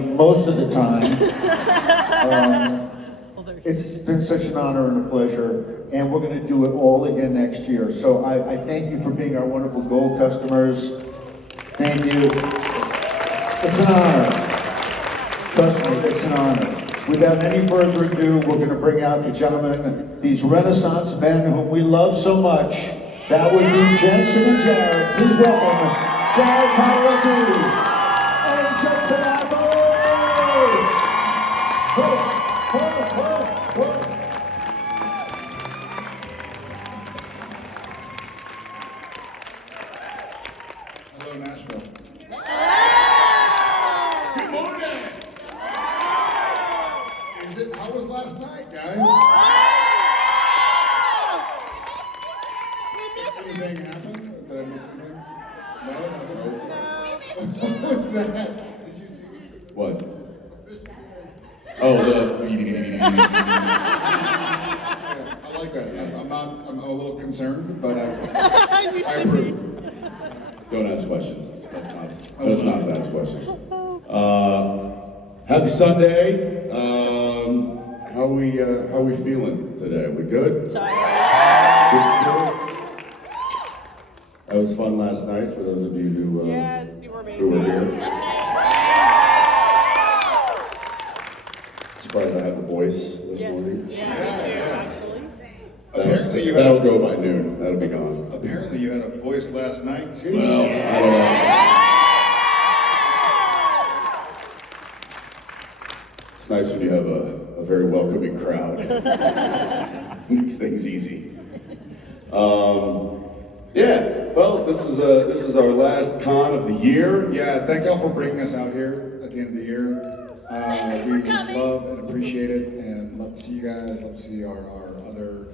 most of the time. It's been such an honor and a pleasure, and we're going to do it all again next year. So I thank you for being our wonderful gold customers. Thank you. It's an honor. Trust me, it's an honor. Without any further ado, we're going to bring out the gentlemen, these Renaissance men whom we love so much. That would be Jensen and Jared. Please welcome Jared Padalecki and Jensen Ackles. Hello, Nashville. Good morning! How was last night, guys? Did anything happen? Did I miss anything? No? What was that? Did you see me? What? Oh, the... I like that. I'm a little concerned, but I approve. Don't ask questions. That's not to ask questions. Happy Sunday. How are we feeling today? We good? Sorry. Good spirits? That was fun last night for those of you who, Yes, you were amazing. who were here. Surprised I have a voice this morning. Yeah, me too, actually. Apparently you That'll had go by noon. That'll be gone. Apparently you had a voice last night too. Well, I don't know. It's nice when you have a very welcoming crowd. Makes things easy. Yeah. Well, this is our last con of the year. Yeah, thank y'all for bringing us out here at the end of the year. We love and appreciate it, and love to see you guys. Love to see our other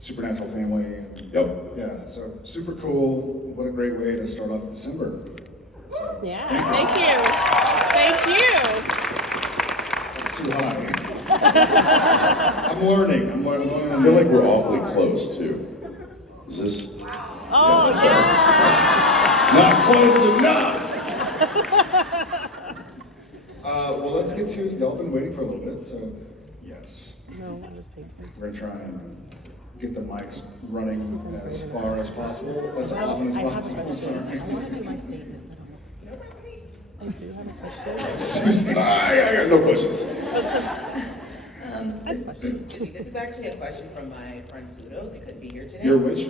Supernatural family. Yep. Yeah, so super cool. What a great way to start off December. So, Yeah, thank you. that's too high. I'm learning. I'm learning. I feel like we're awfully close too. Is this? Oh, that's better. Not close enough. Well, let's get to y'all been waiting for a little bit, so yes. No, I'm just paying. We're gonna try and get the mics running as far as possible, as often as possible. Sorry. I want to do my statement. I do have a question. Susie. I got no questions. This is actually a question from my friend Pluto. They couldn't be here today. You're which?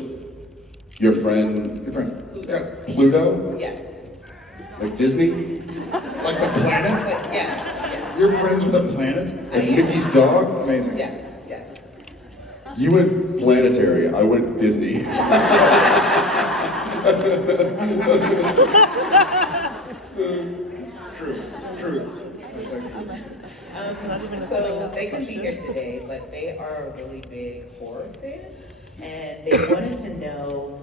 Your friend Your friend. Pluto. Pluto? Yes. Like Disney? Like the planet? Yes. You're friends with the planet? Like Mickey's dog? Amazing. Yes. Yes. You went planetary, I went Disney. True. True. So they couldn't be here today, but they are a really big horror fan, and they wanted to know,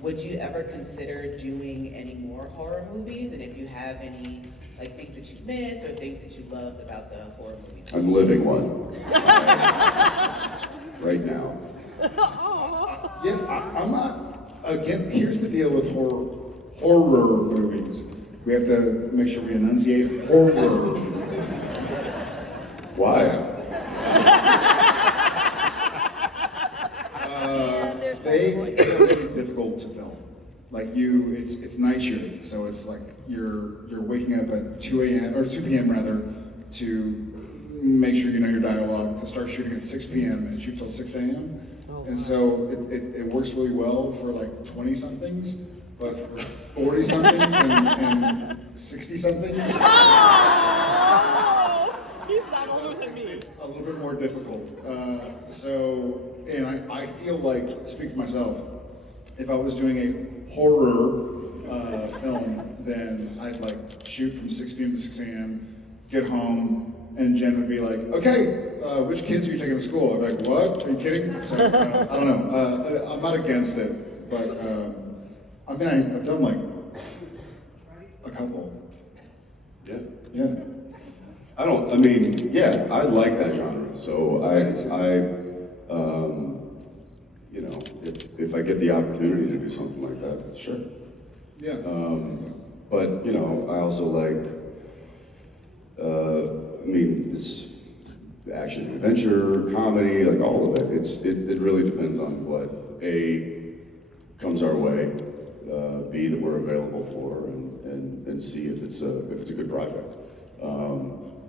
would you ever consider doing any more horror movies? And if you have any like things that you missed or things that you loved about the horror movies? I'm living one. Right now. Yeah, I'm not, again, here's the deal with horror movies. We have to make sure we enunciate horror. Why? They are really difficult to film. Like it's night shooting, so it's like you're waking up at 2 a.m. or 2 p.m. rather to make sure you know your dialogue, to start shooting at 6 p.m. and shoot till 6 a.m. And so it works really well for like 20-somethings, but for 40-somethings and 60-somethings, He's not older than me. it's a little bit more difficult. And I feel like, speak for myself, if I was doing a horror film, then I'd like shoot from 6 p.m. to 6 a.m., get home, and Jen would be like, okay, which kids are you taking to school? I'd be like, what? Are you kidding? So, I don't know. I'm not against it, but I've done like a couple. Yeah. Yeah. I mean, yeah, I like that genre. So you know, if I get the opportunity to do something like that, sure. Yeah. But you know, I also like I mean, it's action, adventure, comedy, like all of it. It really depends on what A comes our way, B that we're available for, and C if it's a good project.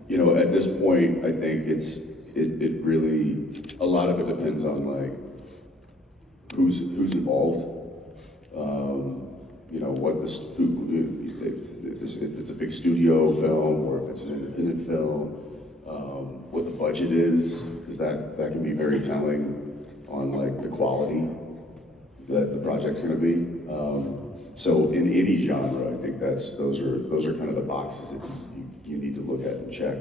You know, at this point, I think it really, a lot of it depends on like who's involved. You know, what this, if it's a big studio film or if it's an independent film, what the budget is, because that can be very telling on like the quality that the project's going to be. So in any genre, I think those are kind of the boxes that you need to look at and check.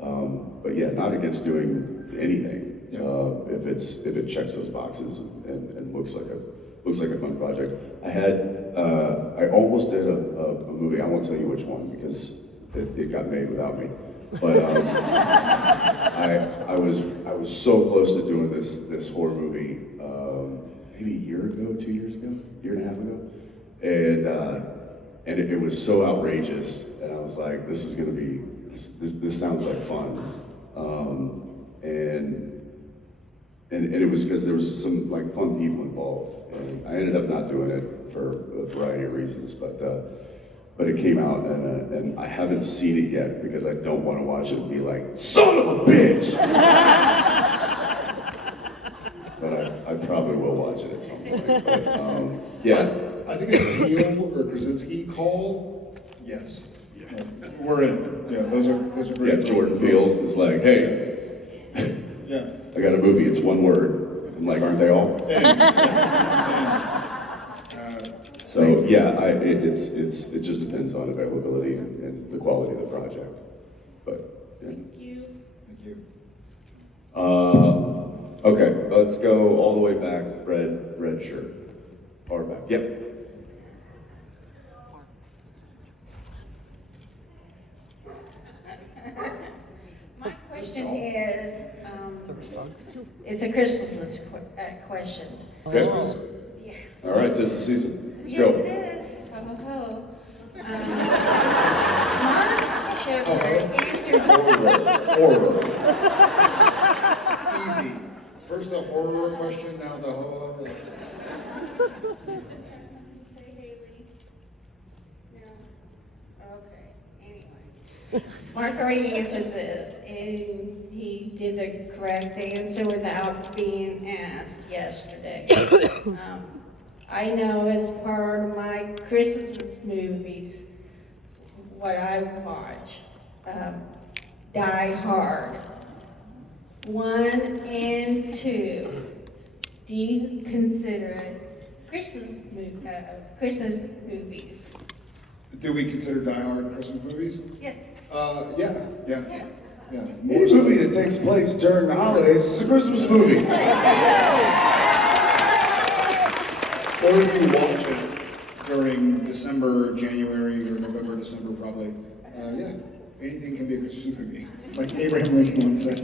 But yeah, not against doing anything if it checks those boxes and looks like a fun project. I almost did a movie. I won't tell you which one because it got made without me. But I was so close to doing this horror movie maybe a year ago, 2 years ago, year and a half ago, and it was so outrageous, and I was like, this is gonna be this sounds like fun, and it was because there was some like fun people involved, and I ended up not doing it for a variety of reasons, but it came out, and I haven't seen it yet because I don't want to watch it and be like, son of a bitch! But I probably will watch it at some point. But, yeah. I think a Peele or Krasinski call, yes. Yeah. We're in. Yeah, those are great. Yeah, Jordan Peele is like, hey, yeah. I got a movie, it's one word. I'm like, aren't they all? So yeah, it just depends on availability and the quality of the project. But yeah. Thank you. Thank you. Okay, let's go all the way back. Red shirt. Far back. Yep. My question is, it's a Christmas question. Christmas. Yeah. All right, tis the season. Let's Yes, go. it is. Ho, ho, ho. Mark Shepard answered Horror. Easy. First the horror question, now the ho. Say Haley. No. Okay. Anyway, Mark already answered this, and he did the correct answer without being asked yesterday. I know as part of my Christmas movies, what I watch, Die Hard, 1 and 2. Do you consider it Christmas movies? Do we consider Die Hard Christmas movies? Yes. Yeah. Any movie that takes place during the holidays is a Christmas movie. Or if you watch it during December, January, or November, December, probably. Yeah, anything can be a Christmas movie. Like Abraham Lincoln once said.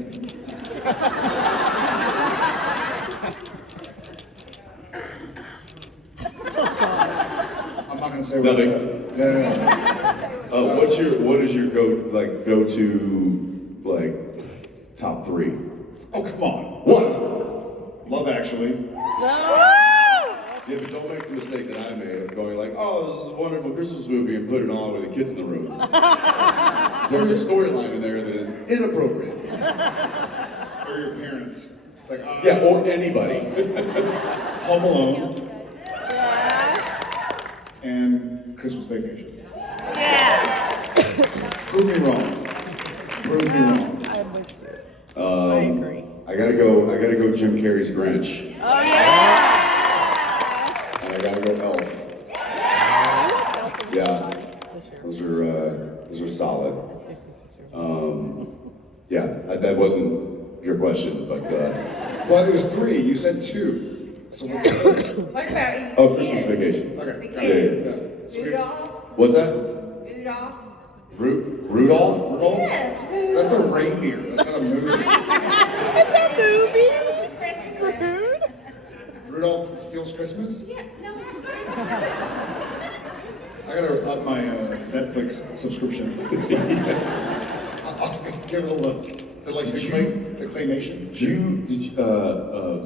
I'm not gonna say what I said. Yeah. What is your go to like top 3? Oh, come on. What? Love Actually. Yeah, but don't make the mistake that I made of going like, oh, this is a wonderful Christmas movie and put it on with the kids in the room. There's a storyline in there that is inappropriate. Or your parents. It's like, Yeah, or anybody. Home Alone. And Christmas Vacation. Prove me wrong. Prove me wrong. I agree. I gotta go Jim Carrey's Grinch. Oh, yeah! And I gotta go Elf. Yeah, those are solid. Yeah, that wasn't your question, but Well, it was 3. You said 2. So what's the third? What about you? oh, Christmas Vacation. Okay. The kids. Yeah. So we- Rudolph? What's that? Rudolph? Rudolph? Rudolph? Yes, Rudolph. That's a reindeer. That's not a movie. It's a movie! Christmas. Rudolph Steals Christmas? Yeah, no, Christmas. I gotta up my Netflix subscription. give it a look. The claymation. Did you,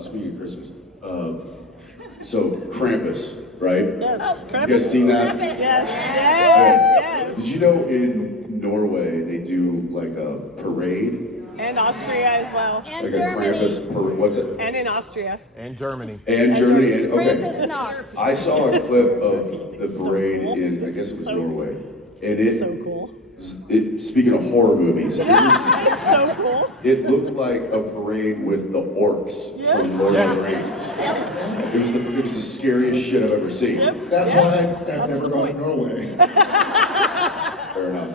speaking of Christmas, so Krampus, right? Yes. You guys seen that? Yes. Okay. Yes. Did you know in Norway they do like a parade? And Austria as well. Like a Krampus parade, what's it? And in Austria. And Germany. And Germany, and, okay. Krampus not. I saw a clip of the parade in, I guess it was Norway. And it, So cool. speaking of horror movies, It's so cool. it looked like a parade with the orcs from Lord of the Rings. It was the scariest shit I've ever seen. That's why I've never gone to Norway. Fair enough.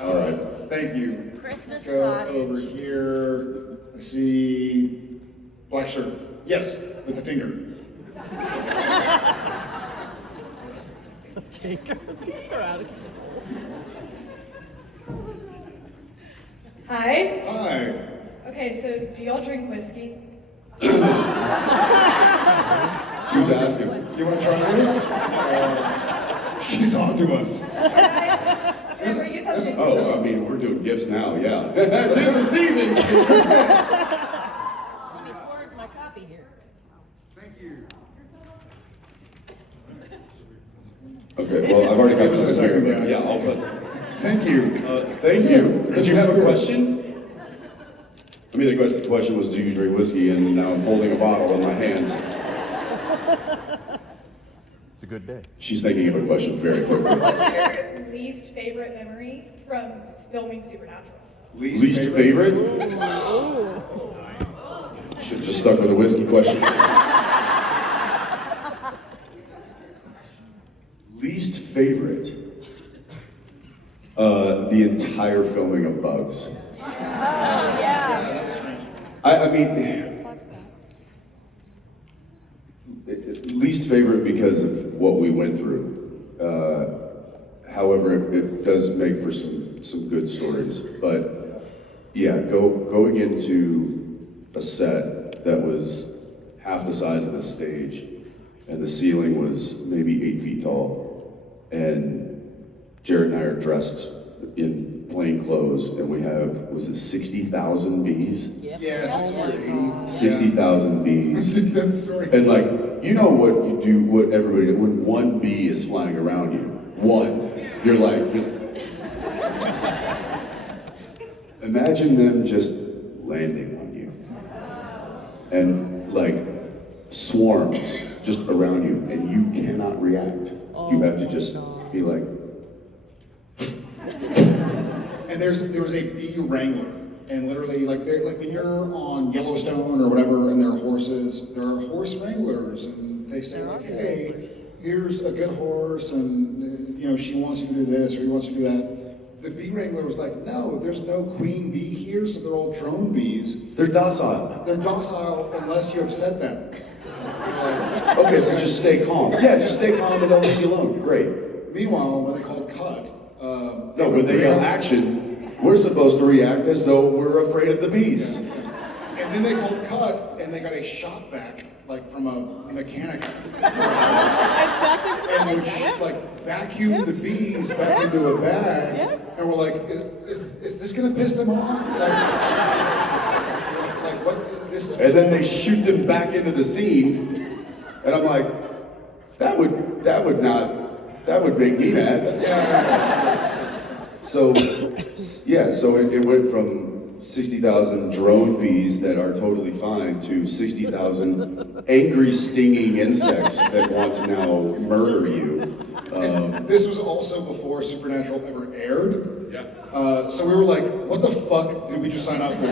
All right. Thank you. Christmas Let's go cottage. over here. I see black shirt. Yes, with the finger. These are out of control. Hi. Hi. Okay, so do y'all drink whiskey? Who's asking? You want to try this? She's on to us. Can I bring you something? Oh, I mean, we're doing gifts now, yeah. It's the season. Let me pour my coffee here. Thank you. Okay, well, I've already got Give us a some second, here, but guys. yeah, I'll put. Thank you. Thank you. Did you have a question? I mean, the question was, do you drink whiskey? And now I'm holding a bottle in my hands. It's a good day. She's thinking of a question very quickly. What's your least favorite memory from filming Supernatural? Least favorite? Should have just stuck with a whiskey question. Least favorite? The entire filming of Bugs. I mean, least favorite because of what we went through. However, it does make for some good stories. But yeah, going into a set that was half the size of the stage, and the ceiling was maybe 8 feet tall, and Jared and I are dressed in plain clothes, and we have, was it 60,000 bees? Yeah, 680. 60,000 bees. That story. And like, you know what you do, what everybody do, when one bee is flying around you, one, you're like, imagine them just landing on you. And like, swarms just around you, and you cannot react. You have to just be like, And there was a bee wrangler, and literally, like when you're on Yellowstone or whatever, and there are horses, there are horse wranglers, and they say like, hey, here's a good horse, and you know she wants you to do this or he wants you to do that. The bee wrangler was like, no, there's no queen bee here, so they're all drone bees. they're docile. They're docile unless you upset them. Okay, so just stay calm. Yeah, just stay calm and they'll leave you alone. Great. Meanwhile, when they called cut, No, when they yell action, we're supposed to react as though we're afraid of the bees. and then they called cut, and they got a shop vac, like from a mechanic. And would like vacuum the bees back into a bag, and we're like, is this gonna piss them off? Like what? This is. And then they shoot them back into the scene, and I'm like, that would make me mad. So, yeah, so it went from 60,000 drone bees that are totally fine to 60,000 angry stinging insects that want to now murder you. This was also before Supernatural ever aired. Yeah. So we were like, what the fuck did we just sign up for?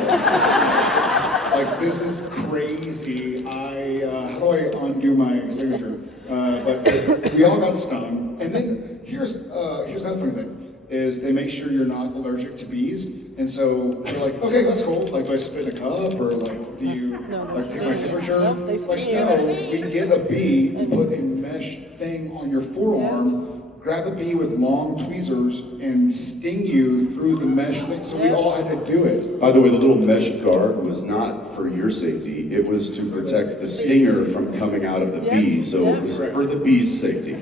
Like, this is crazy. How do I undo my signature? But we all got stung. And then here's another funny thing, is they make sure you're not allergic to bees. And so they're like, okay, that's cool. Like, do I spit in a cup, or like, do you like take my temperature? Nope, they Like, sting no, you. we get a bee, you put a mesh thing on your forearm, grab a bee with long tweezers, and sting you through the mesh thing. So we all had to do it. By the way, the little mesh guard was not for your safety. It was to protect the stinger from coming out of the bee. So it was for the bee's safety.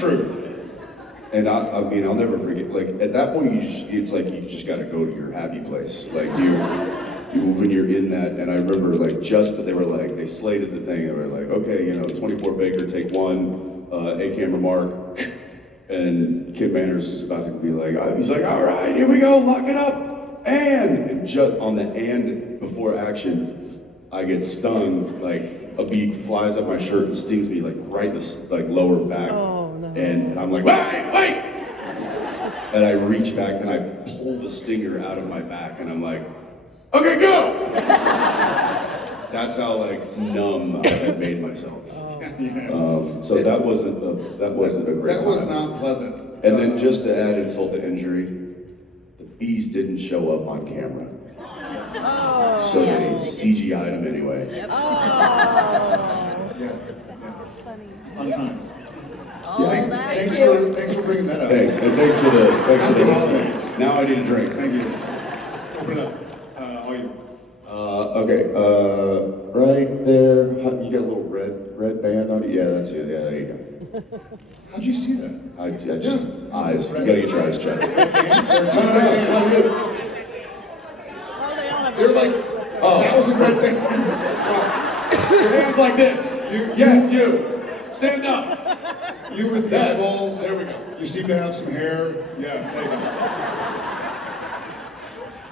True. And I mean, I'll never forget, like, at that point, it's like you just gotta go to your happy place. Like, when you're in that, and I remember, like, they were like, they slated the thing, they were like, okay, 24 Baker, take one, A camera mark, and Kim Manners is about to be like, he's like, all right, here we go, lock it up, and just on the and before action, I get stung, like, a bee flies up my shirt and stings me, like, right in the, like, lower back. Oh, no. And I'm like, wait! And I reach back and I pull the stinger out of my back and I'm like, okay, go! That's how like numb I had made myself. So that wasn't a great time. That was not pleasant. And then just to add insult to injury, the bees didn't show up on camera. Oh. So they CGI'd them anyway. Yeah. Fun times. Thanks for bringing that up. Thanks, and thanks for the listening. Now I need a drink. Thank you. Open it up. All you. Okay, right there. You got a little red band on it? Yeah, that's it. Yeah, there you go. How'd you see that? I just, eyes. You gotta get your eyes checked. They're two No, red that's bands. good. Oh, they all have They're like that was a red band. Your hands like this. Yes, you. Stand up. You with the Yes. eyeballs. There we go. You seem to have some hair. Yeah, take it.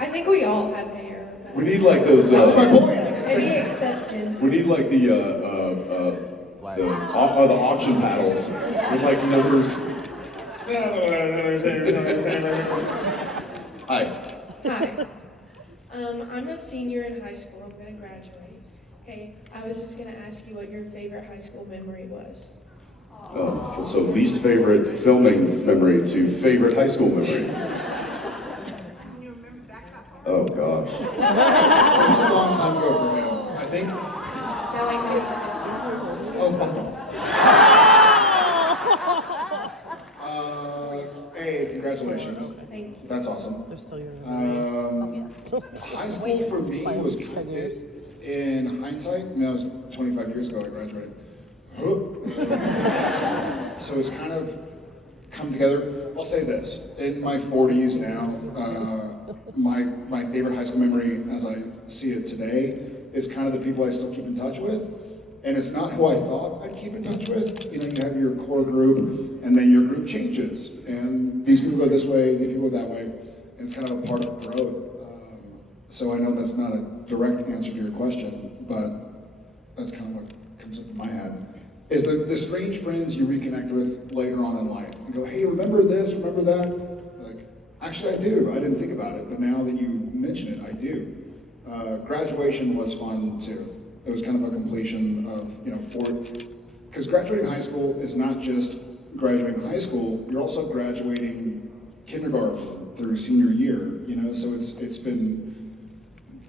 I think we all have hair. We need like those. That was my point. Maybe except Jensen. We need like the auction paddles with like numbers. Hi. Hi. I'm a senior in high school. I'm going to graduate. Okay, I was just going to ask you what your favorite high school memory was. So least favorite filming memory to favorite high school memory. Oh gosh. It was a long time ago for him. I think. Felt like you Oh, fuck off. Hey, congratulations. Thank you. That's awesome. They're still your High school for me was in hindsight. I mean, that was 25 years ago I graduated. So it's kind of come together. I'll say this: in my 40s now, my favorite high school memory, as I see it today, is kind of the people I still keep in touch with. And it's not who I thought I'd keep in touch with. You have your core group, and then your group changes. And these people go this way, these people go that way. And it's kind of a part of growth. So I know that's not a direct answer to your question, but that's kind of what comes up in my head. Is the strange friends you reconnect with later on in life. You go, hey, remember this, remember that? Like, actually I do. I didn't think about it, but now that you mention it, I do. Graduation was fun too. It was kind of a completion of, because graduating high school is not just graduating high school, you're also graduating kindergarten through senior year, so it's been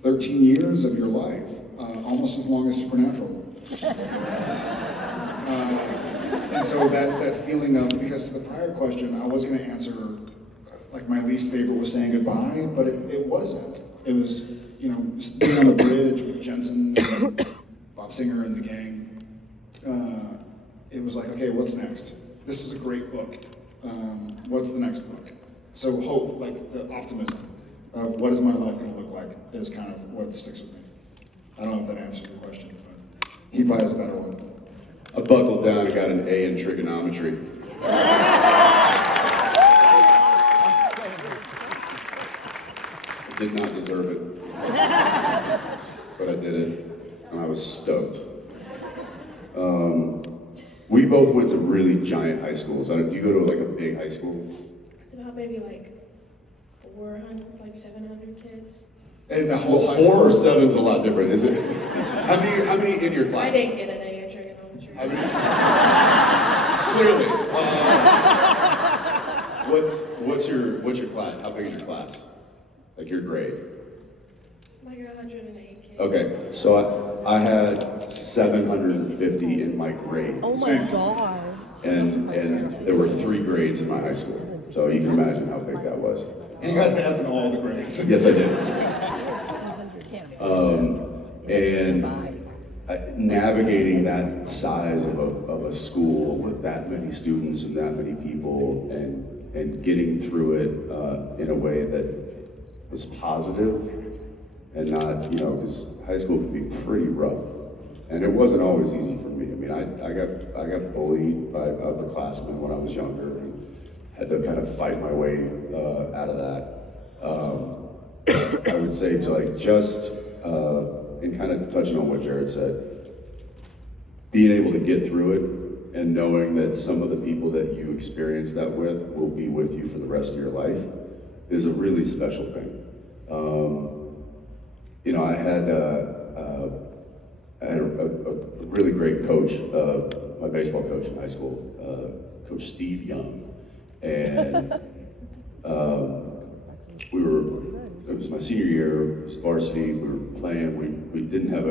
13 years of your life, almost as long as Supernatural. And so that feeling of, because to the prior question, I was going to answer, like my least favorite was saying goodbye, but it wasn't. It was, being on the bridge with Jensen and Bob Singer and the gang. It was like, okay, what's next? This was a great book. What's the next book? So hope, like the optimism of what is my life going to look like is kind of what sticks with me. I don't know if that answers your question, but he probably has a better one. I buckled down and got an A in trigonometry. I did not deserve it, but I did it, and I was stoked. We both went to really giant high schools. Do you go to like a big high school? It's about maybe like 700 kids. And the whole high 4 school? or 7's a lot different, is it? How many in your class? I didn't get an A in trigonometry. How many? Clearly. What's your class? How big is your class? Like your grade? Like 108 kids. Okay, so I had 750 in my grade. Oh my Same. god. And there were 3 grades in my high school. So you can imagine how big that was. He got an F in all the grades. Yes, I did. And navigating that size of a school with that many students and that many people, and getting through it in a way that was positive and not, because high school can be pretty rough, and it wasn't always easy for me. I mean, I got bullied by upperclassmen when I was younger, and had to kind of fight my way out of that. I would say, and kind of touching on what Jared said, being able to get through it and knowing that some of the people that you experience that with will be with you for the rest of your life is a really special thing. I had a really great coach, my baseball coach in high school, Coach Steve Young, and it was my senior year, it was varsity, we were playing, we didn't have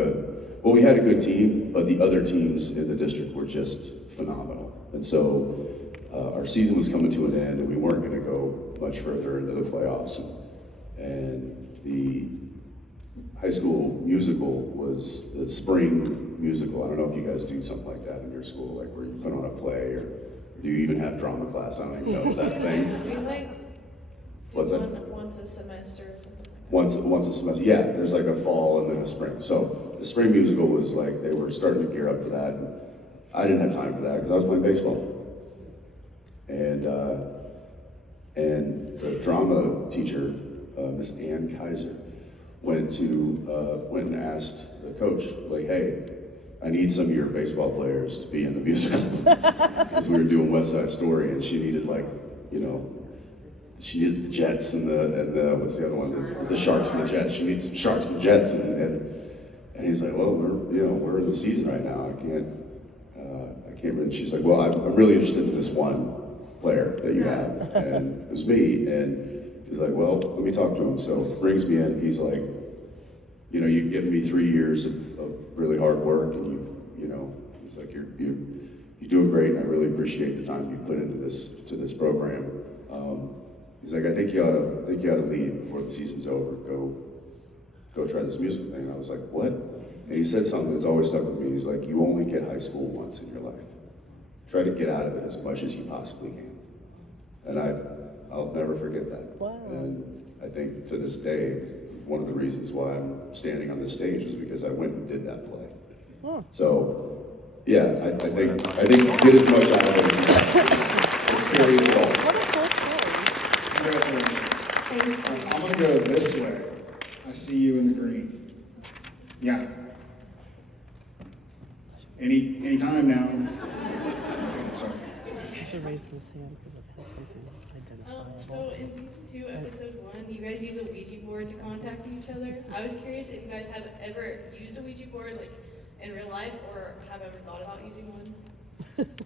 we had a good team, but the other teams in the district were just phenomenal. And so our season was coming to an end, and we weren't gonna go much further into the playoffs. And the high school musical was the spring musical. I don't know if you guys do something like that in your school, like where you put on a play, or do you even have drama class? I don't even know, is that a thing? We What's that? Once a semester or something like that. Once a semester, yeah, there's like a fall and then a spring. So the spring musical was like, they were starting to gear up for that. And I didn't have time for that because I was playing baseball. And the drama teacher, Miss Ann Kaiser, went and asked the coach, like, hey, I need some of your baseball players to be in the musical. Because we were doing West Side Story, and she needed she needed the Jets and the what's the other one? The Sharks and the Jets. She needs some Sharks and Jets, and he's like, well, we're in the season right now. I can't. And she's like, well, I'm really interested in this one player that you have, and it was me. And he's like, well, let me talk to him. So brings me in. He's like, you've given me 3 years of really hard work, and he's like, you're doing great, and I really appreciate the time you put into this program. He's like, I think you ought to leave before the season's over. Go try this music thing. And I was like, what? And he said something that's always stuck with me. He's like, you only get high school once in your life. Try to get out of it as much as you possibly can. And I'll never forget that. Wow. And I think to this day, one of the reasons why I'm standing on this stage is because I went and did that play. Oh. So, yeah, I think get as much out of it as you possibly experience it all. What a cool story. Congratulations. I'm gonna go this way. I see you in the green. Yeah. Any time now. Okay, sorry. I should raise this hand because it has something So identifiable. in season 2, episode 1, you guys use a Ouija board to contact each other. I was curious if you guys have ever used a Ouija board, like in real life, or have ever thought about using one.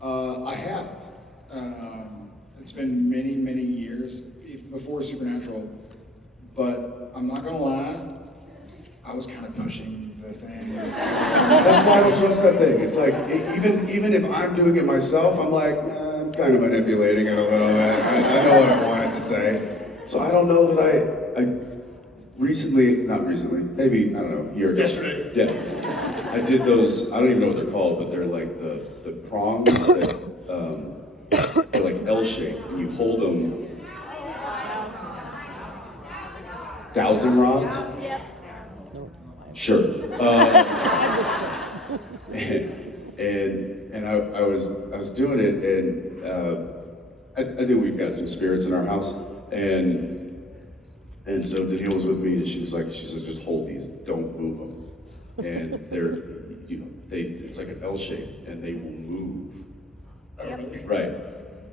I have. It's been many, many years before Supernatural, but I'm not gonna lie, I was kind of pushing the thing. That's why I don't trust that thing. It's like, even if I'm doing it myself, I'm like, I'm kind of manipulating it a little bit. I know what I want it to say. So I don't know that I not recently, maybe, I don't know, a year ago. Yesterday. Yeah. I did those, I don't even know what they're called, but they're like the prongs that, they're like L-shaped, and you hold them. Dowsing rods? Yep. Sure. And I was doing it, and I think we've got some spirits in our house, and so Danielle was with me, and she says, just hold these, don't move them, and it's like an L shape, and they will move. Right.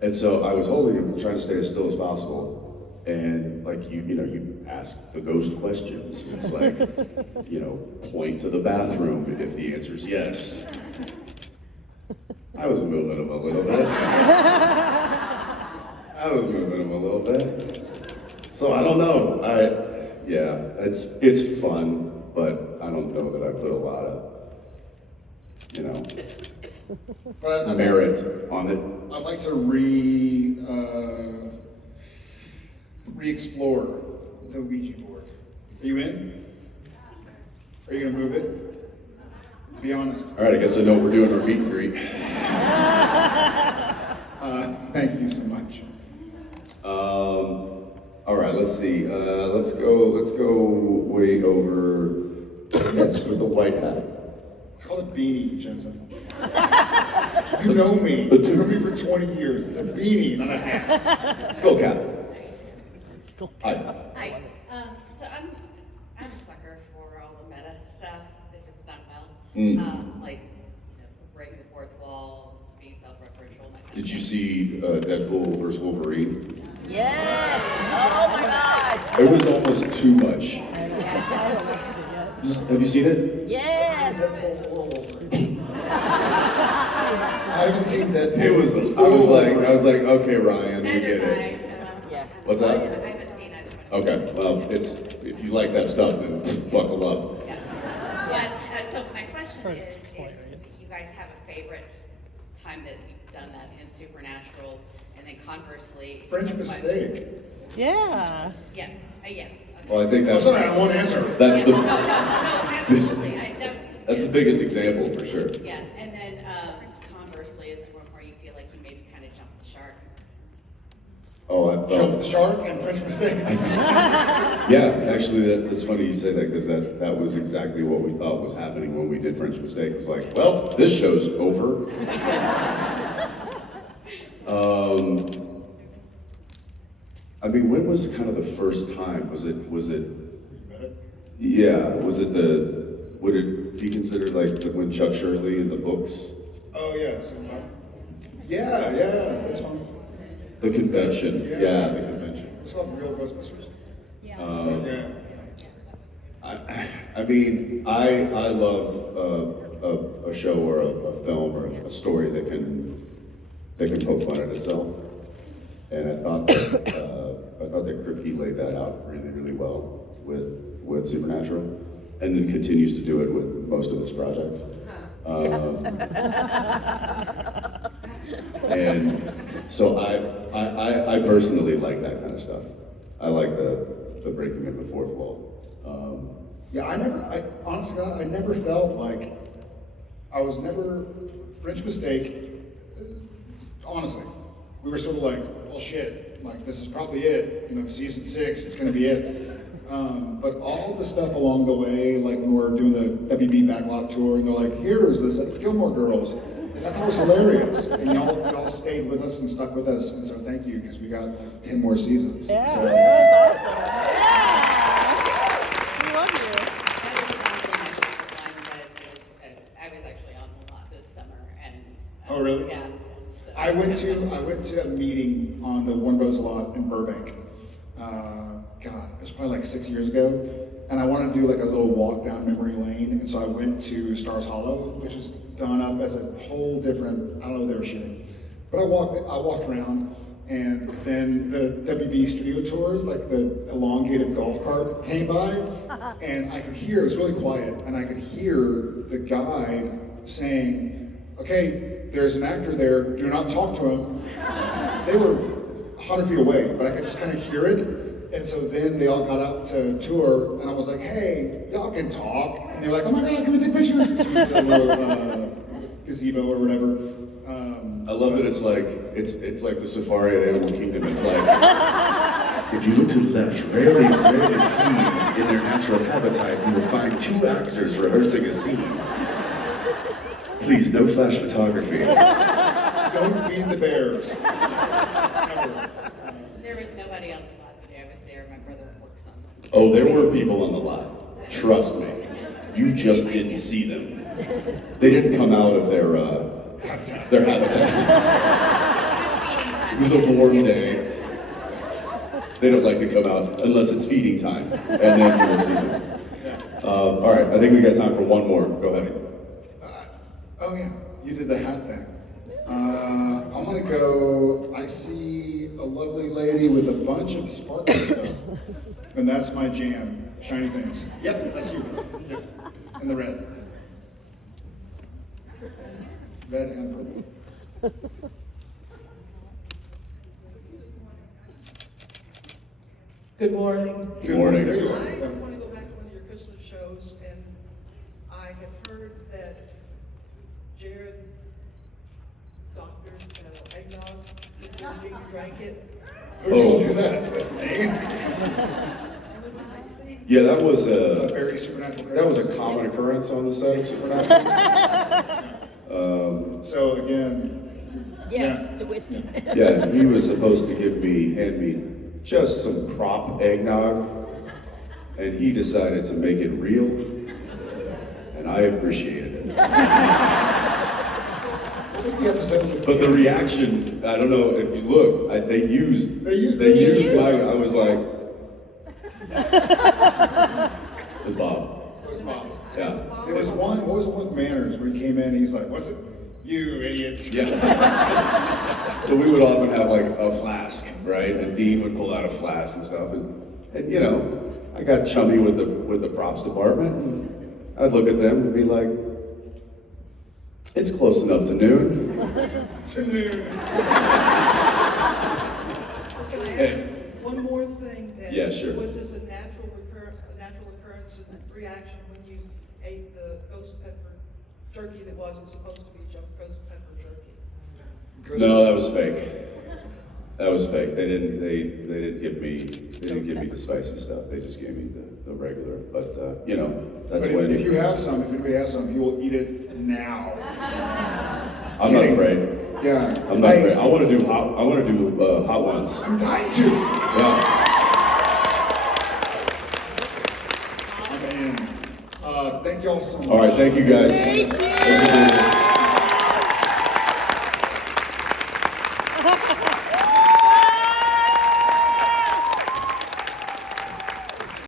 And so I was holding them, trying to stay as still as possible, and like you ask the ghost questions. It's like, point to the bathroom if the answer is yes. I was moving them a little bit. So I don't know. It's fun, but I don't know that I put a lot of, merit on it. I'd like to re-explore the Ouija board. Are you in? Are you gonna move it? Be honest. All right, I guess I know we're doing our meet and greet. Thank you so much. All right, let's see. Let's go way over. Yes, with the white hat. It's called a beanie, Jensen. You know me. A You know toque. me for 20 years. It's a beanie, not a hat. Skull cap. Hi. Hi. So I'm a sucker for all the meta stuff if it's done well. Like, breaking the fourth wall, being self-referential. That kind Did of you thing. see Deadpool versus Wolverine? Yes. Oh my God. It was almost too much. I don't watch it yet. Have you seen it? Yes. I haven't seen that. It was. I was like, okay, Ryan, we Neither get have I, it. so Yeah. What's I that? haven't seen either one. Okay, well, if you like that stuff, then buckle up. Yeah. But, so my question is, if you guys have a favorite time that you've done that in Supernatural, and then conversely. French mistake. Yeah. Yeah, yeah. Okay. Well, I think I'm that's sorry, I won't answer. that's No, the absolutely. that's the biggest example for sure. Yeah, and then conversely is one where you feel like you maybe kind of jumped the shark. Oh, I Jump the felt. shark and French mistake. Yeah, actually, that's funny you say that because that was exactly what we thought was happening when we did French Mistake. It was like, well, this show's over. I mean, when was kind of the first time? Was it? Yeah, was it would it be considered like when Chuck Shirley in the books? Oh, yeah. So, yeah, that's fun. The convention. Yeah, the convention. It's called Real Ghostbusters. Yeah. I mean, I love a show or a film or a story that can poke fun at itself, and I thought that Kripke laid that out really well with Supernatural, and then continues to do it with most of his projects. And so I personally like that kind of stuff. I like the breaking of the fourth wall. Yeah, honestly, God, I never felt like I was never French mistake. Honestly, we were sort of like, well, shit, like this is probably it. Season 6, it's gonna be it. But all the stuff along the way, like when we're doing the WB backlog tour, and they're like, here's this Gilmore Girls. And I thought it was hilarious. And y'all stayed with us and stuck with us. And so thank you, because we got like 10 more seasons. Yeah. So, That was awesome. Yeah. We love you. That was a compliment for one, but it was, I was actually on a lot this summer, and. Oh, really? Yeah. So- I went to a meeting on the Warner Bros. Lot in Burbank. God, it was probably like 6 years ago. And I wanted to do like a little walk down memory lane. And so I went to Stars Hollow, which is done up as a whole different, I don't know what they were shooting. But I walked around, and then the WB studio tours, like the elongated golf cart came by, and I could hear, it was really quiet, and I could hear the guide saying, okay, there's an actor there, do not talk to him. They were 100 feet away, but I could just kind of hear it. And so then they all got out to tour, and I was like, hey, y'all can talk. And they were like, oh my God, can we take pictures? So we did a little gazebo or whatever. I love that it's like the safari at Animal Kingdom. It's like, if you look to the left, rarely seen in their natural habitat, you will find 2 actors rehearsing a scene. Please, no flash photography. Don't feed the bears. Never. There was nobody on the lot the day I was there. My brother works on them. Oh, there were people on the lot. Trust me. You just didn't see them. They didn't come out of their habitat. It was a warm day. They don't like to come out unless it's feeding time, and then you will see them. All right, I think we got time for one more. Go ahead. Oh yeah, you did the hat thing. I'm gonna go, I see a lovely lady with a bunch of sparkly stuff, and that's my jam, shiny things. Yep, that's you. Yep. And the red. Red and purple. Good morning. Good morning. There you are. I want to go back to one of your Christmas shows, and I have heard that Jared doctored eggnog before you drank it. Who told you that? That's me. Yeah, that was A a very supernatural. that was a common occurrence on the set of Supernatural. So again, Yes, yeah. the whiskey. Yeah, he was supposed to hand me just some prop eggnog, and he decided to make it real, and I appreciated it. What was the episode with But the reaction, I don't know if you look, they used They used my. I was like, it's Bob. It was Bob. Yeah. There was one, what was the one with Manners, where he came in, he's like, what's it? You idiots. Yeah. So we would often have like a flask, right? And Dean would pull out a flask and stuff, and you know, I got chummy with the props department, and I'd look at them and be like, it's close enough to noon. To noon. Can I ask one more thing then? Yeah, sure. Was this a natural occurrence and reaction when you ate the ghost pepper jerky that wasn't supposed to be ghost pepper jerky? No, that was fake. That was fake. They didn't give me the spicy stuff. They just gave me the regular. But you know, that's But when if you have some, if anybody has some, he will eat it now. I'm not afraid. Yeah. I'm not afraid. I want to do hot ones. I'm dying to. Yeah. I'm in. Thank y'all so much. All right. Thank you guys. Thank you. This has been-